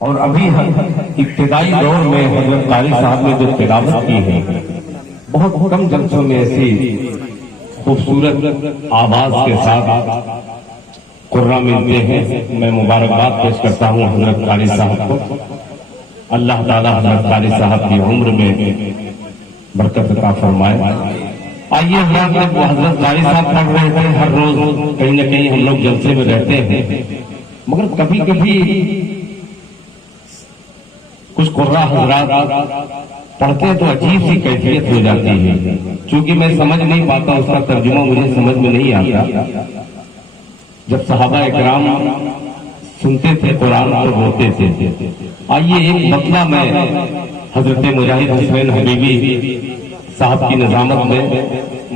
और अभी इब्तिदाई दौर में हजरत कारी साहब ने जो तिलावत की है, बहुत कम जलसों में ऐसी खूबसूरत आवाज के साथ कुर्रा मिलते हैं। मैं मुबारकबाद पेश करता हूँ हजरत कारी साहब को। अल्लाह ताला हजरत कारी साहब की उम्र में बरकत अता फरमाए। आइए हजरत कारी साहब पढ़ रहे थे, हर रोज कहीं न कहीं हम लोग जलसे में रहते हैं, मगर कभी कभी कुछ कुर्रा हजरात पढ़ते हैं तो अजीब सी कैफियत हो जाती है। चूंकि मैं समझ नहीं पाता, उसका तर्जुमा मुझे समझ में नहीं आता। जब सहाबा इकराम सुनते थे कुरान तो रोते थे। आइए एक मतला मैं हजरत मुजाहिद हुसैन हबीबी साहब की निजामत में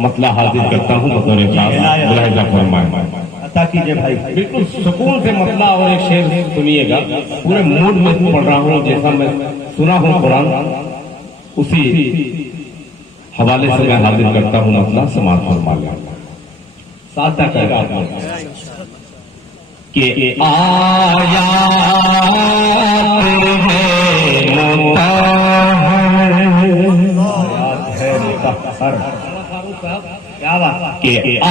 मतला हाजिर करता हूँ बतौर खास। मुलाहिजा फरमाएं। कीजिए भाई, बिल्कुल सुकून से मतला और एक शेर सुनिएगा। पूरे मूड में पढ़ रहा हूँ, जैसा मैं सुना हूँ कुरान उसी हवाले से मैं हाजिर करता हूँ मतला। समाप्त फरमा लिया साथ के आया क्या बात के आया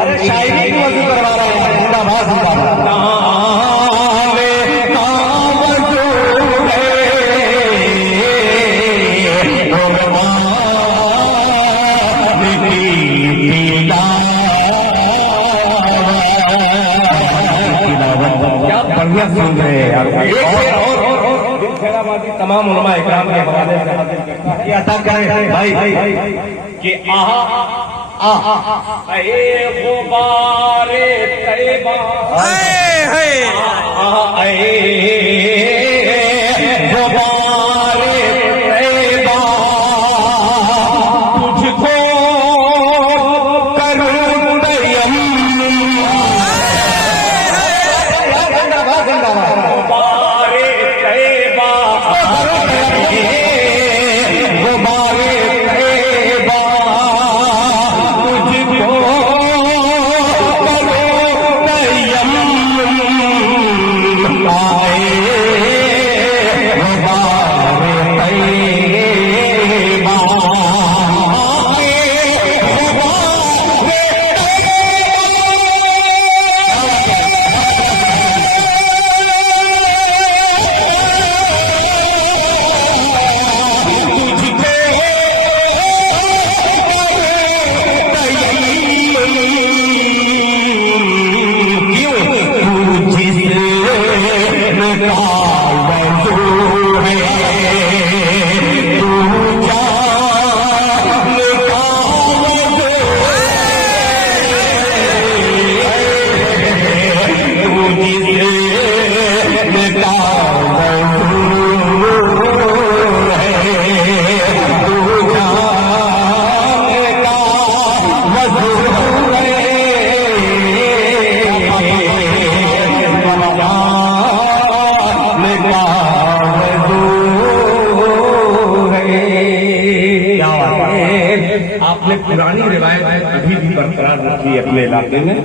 अरे शायरी की वजू करवा रहे हैं, जिंदाबाद जिंदाबाद। क्या बढ़िया सुन रहे हैं यार। और तमाम उलमा इकराम के हवाले से हाजिर अता करें भाई कि गुबारे तैबा गुबारे तैबा तुझको करूं तयम्मुम। गुबारे तैबा गुबारे तैबा तुझको करूं तयम्मुम। आए गुबारे तैबा आपने पुरानी रिवायत अभी भी बरकरार रखी है अपने इलाके में।